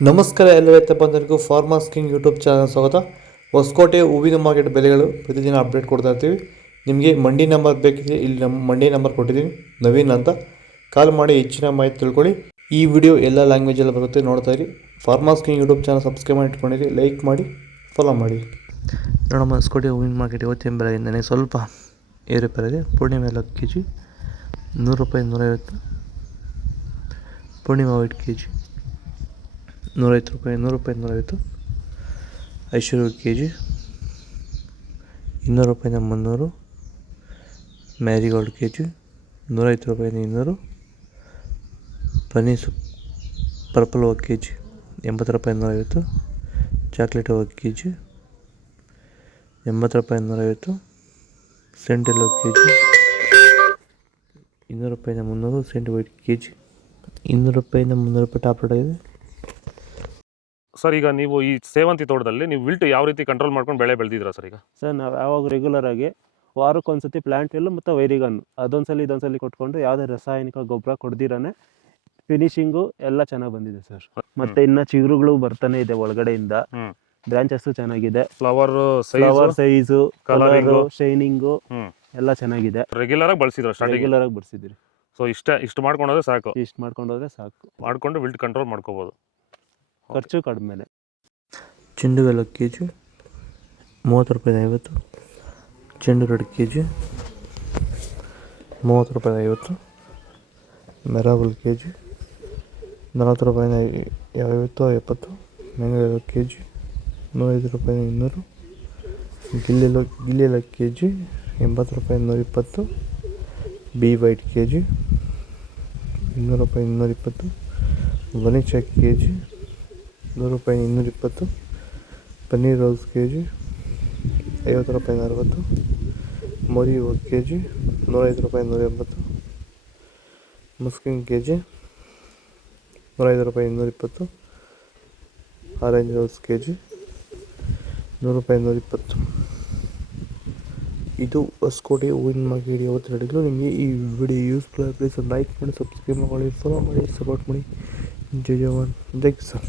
ನಮಸ್ಕಾರ ಎಲ್ಲ ರೈತ ಬಂಧುಗಳಿಗೂ ಫಾರ್ಮರ್ಸ್ ಕಿಂಗ್ ಯೂಟ್ಯೂಬ್ ಚಾನಲ್ ಸ್ವಾಗತ. ಹೊಸಕೋಟೆ ಹೂವಿನ ಮಾರ್ಕೆಟ್ ಬೆಲೆಗಳು ಪ್ರತಿದಿನ ಅಪ್ಡೇಟ್ ಕೊಡ್ತಾ ಇರ್ತೀವಿ. ನಿಮಗೆ ಮಂಡಿ ನಂಬರ್ ಬೇಕಿದ್ರೆ ಇಲ್ಲಿ ನಮ್ಮ ಮಂಡಿ ನಂಬರ್ ಕೊಟ್ಟಿದ್ದೀನಿ, ನವೀನ್ ಅಂತ. ಕಾಲ್ ಮಾಡಿ ಹೆಚ್ಚಿನ ಮಾಹಿತಿ ತಿಳ್ಕೊಳ್ಳಿ. ಈ ವಿಡಿಯೋ ಎಲ್ಲ ಲ್ಯಾಂಗ್ವೇಜಲ್ಲಿ ಬರುತ್ತೆ, ನೋಡ್ತಾ ಇರಿ. Farmers king YouTube channel subscribe ಮಾಡಿ ಇಟ್ಕೊಂಡಿರಿ, ಲೈಕ್ ಮಾಡಿ, ಫಾಲೋ ಮಾಡಿ. ನೋಡಮ್ಮ, ಹೊಸಕೋಟೆ ಹೂವಿನ ಮಾರ್ಕೆಟ್ ಇವತ್ತಿನ ಬೆಲೆಯಿಂದನೇ ಸ್ವಲ್ಪ ಏರುಪೇರಿದೆ. ಪೂರ್ಣಿಮೆ 10 kg 100 ರೂಪಾಯಿ 150. ಪೂರ್ಣಿಮಾ 8 kg 150 ರೂಪಾಯಿ 100 ರೂಪಾಯಿ 150. ಐಶ್ವರ್ಯ kg 200 ರೂಪಾಯಿಂದ 300. ಮ್ಯಾರಿಗೋಲ್ಡ್ kg 150 ರೂಪಾಯಿಂದ 200. ಪನೀರ್ ಪರ್ಪಲ್ ಹೋಗಿ kg 80 ರೂಪಾಯಿ 150. ಚಾಕ್ಲೇಟ್ ಹೋಗಿ kg 80 ರೂಪಾಯಿ 150. ಸೆಂಟೆಲ್ ಹೋಗಿ kg 200 ರೂಪಾಯಿಂದ 300. ಸೆಂಟ್ ವೈಟ್ kg 200 ರೂಪಾಯಿಂದ 300 ರೂಪಾಯಿ ಟಾಪ್ ರೇಟ್ ಆಗಿದೆ. ಸರ್, ಈಗ ನೀವು ಈ ಸೇವಂತಿ ತೋಟದಲ್ಲಿ ನೀವು ವಿಲ್ಟ್ ಯಾವ ರೀತಿ ಕಂಟ್ರೋಲ್ ಮಾಡ್ಕೊಂಡು ಬೆಳೆ ಬೆಳೆದಿದ್ದೀರಾ ಸರ್? ಈಗ ಸರ್, ನಾವು ಯಾವಾಗ ರೆಗ್ಯುಲರ್ ಆಗಿ ವಾರಕ್ಕೊಂದ್ಸತಿ ಪ್ಲಾಂಟ್ ವಿಲ್ ಮತ್ತು ವೈರಿಗನ್ ಇದೊಂದ್ಸಲಿ ಕೊಟ್ಕೊಂಡು ಯಾವುದೇ ರಾಸಾಯನಿಕ ಗೊಬ್ಬರ ಕೊಡ್ದಿರಾನೆ ಫಿನಿಶಿಂಗು ಎಲ್ಲ ಚೆನ್ನಾಗಿ ಬಂದಿದೆ ಸರ್. ಮತ್ತೆ ಇನ್ನ ಚಿಗುರುಗಳು ಬರ್ತಾನೆ ಇದೆ ಒಳಗಡೆಯಿಂದ. ಬ್ರಾಂಚಸ್ ಚೆನ್ನಾಗಿದೆ, ಫ್ಲವರ್ ಸೈಜು, ಕಲರ್, ಶೈನಿಂಗು ಎಲ್ಲ ಚೆನ್ನಾಗಿದೆ. ರೆಗ್ಯುಲರ್ ಆಗಿ ಬಳಸಿದ್ರಿ. ಸೊ ಇಷ್ಟು ಮಾಡ್ಕೊಂಡೋದ್ರೆ ಸಾಕು. ಮಾಡ್ಕೊಂಡು ವಿಲ್ಟ್ ಕಂಟ್ರೋಲ್ ಮಾಡ್ಕೋಬಹುದು. ಖರ್ಚು ಕಡಿಮೆ. ಚೆಂಡುವೆಲ್ಲ kg 30 ರೂಪಾಯಿ 50. ಚೆಂಡು ರೆಡ್ kg 30 ರೂಪಾಯಿ 50. ಮೆರಾಬಲ್ kg 40 ರೂಪಾಯಿ 50 70. ಮ್ಯಾಂಗೋ kg 105 ರೂಪಾಯಿ 200. ಗಿಲ್ಲೆಲ್ಲ kg 80 ರೂಪಾಯಿ 120. ಬಿ ವೈಟ್ kg 200 ರೂಪಾಯಿ 220. ವನಿಷಾ kg 100 ರೂಪಾಯಿ 220. ಪನ್ನೀರ್ ರೋಸ್ kg 50 ರೂಪಾಯಿ 60. ಮೊರಿ kg 105 ರೂಪಾಯಿ 180. ಮಸ್ಕಿನ್ kg 105 ರೂಪಾಯಿ 220. ಆರೆಂಜ್ ರೋಸ್ kg 100 ರೂಪಾಯಿ 120. ಇದು ಹೊಸಕೋಟೆ ಹೂವಿನ ಮಾರ್ಕೆಟ್ ಇವತ್ತು ನಡೆಯಲು. ನಿಮಗೆ ಈ ವಿಡಿಯೋ ಯೂಸ್ಫುಲ್ ಪ್ಲೀಸ್ ಲೈಕ್ ಮಾಡಿ, ಸಬ್ಸ್ಕ್ರೈಬ್ ಮಾಡಿ, ಫಾಲೋ ಮಾಡಿ, ಸಪೋರ್ಟ್ ಮಾಡಿ. ಜೈ ಜವಾನ್, ಜೈ ಕಿಸಾನ್.